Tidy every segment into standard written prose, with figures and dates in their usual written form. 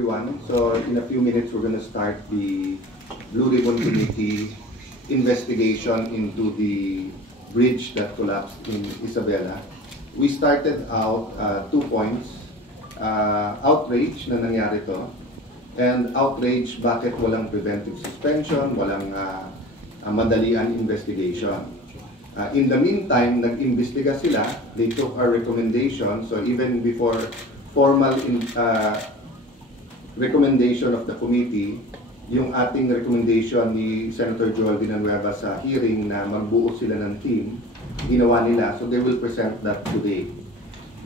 Everyone. So in a few minutes, we're going to start the Blue Ribbon Committee investigation into the bridge that collapsed in Isabela. We started out 2 points. Outrage na nangyari to. And outrage, bakit walang preventive suspension, walang madalian investigation. In the meantime, nag-imbestiga sila. They took our recommendation. So even before formal recommendation of the committee, yung ating recommendation ni Senator Joel Villanueva sa hearing na magbuo sila ng team, ginawa nila. So they will present that today.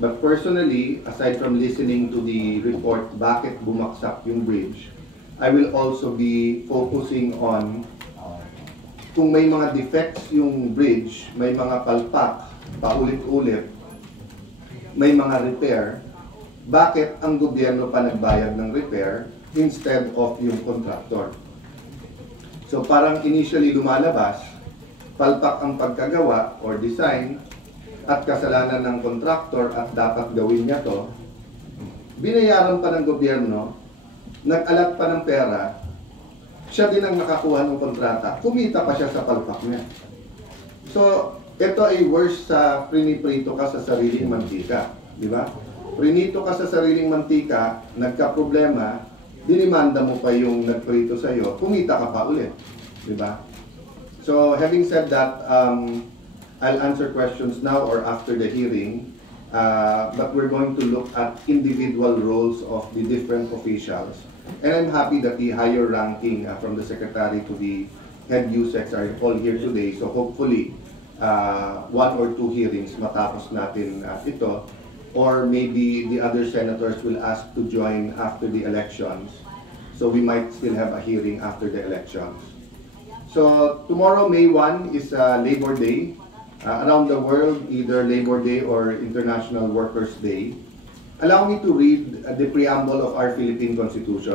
But personally, aside from listening to the report, bakit bumaksak yung bridge, I will also be focusing on kung may mga defects yung bridge, may mga palpak, paulit-ulit, may mga repair, bakit ang gobyerno pa nagbayad ng repair instead of yung contractor? So parang initially lumalabas, palpak ang pagkagawa or design at kasalanan ng contractor at dapat gawin niya to, binayaran pa ng gobyerno, nag-alat pa ng pera, siya din ang nakakuha ng kontrata, kumita pa siya sa palpak niya. So ito ay worse sa priniprito ka sa sariling mantika, di ba? Prinito ka sa sariling mantika, nagka-problema, dinimanda mo pa yung nagprito sa'yo, kumita ka pa ulit. Diba? So, having said that, I'll answer questions now or after the hearing, but we're going to look at individual roles of the different officials. And I'm happy that the higher ranking from the Secretary to the head USECs are all here today. So hopefully, 1 or 2 hearings matapos natin ito. Or maybe the other senators will ask to join after the elections. So we might still have a hearing after the elections. So tomorrow, May 1, is Labor Day. Around the world, either Labor Day or International Workers' Day. Allow me to read the preamble of our Philippine Constitution.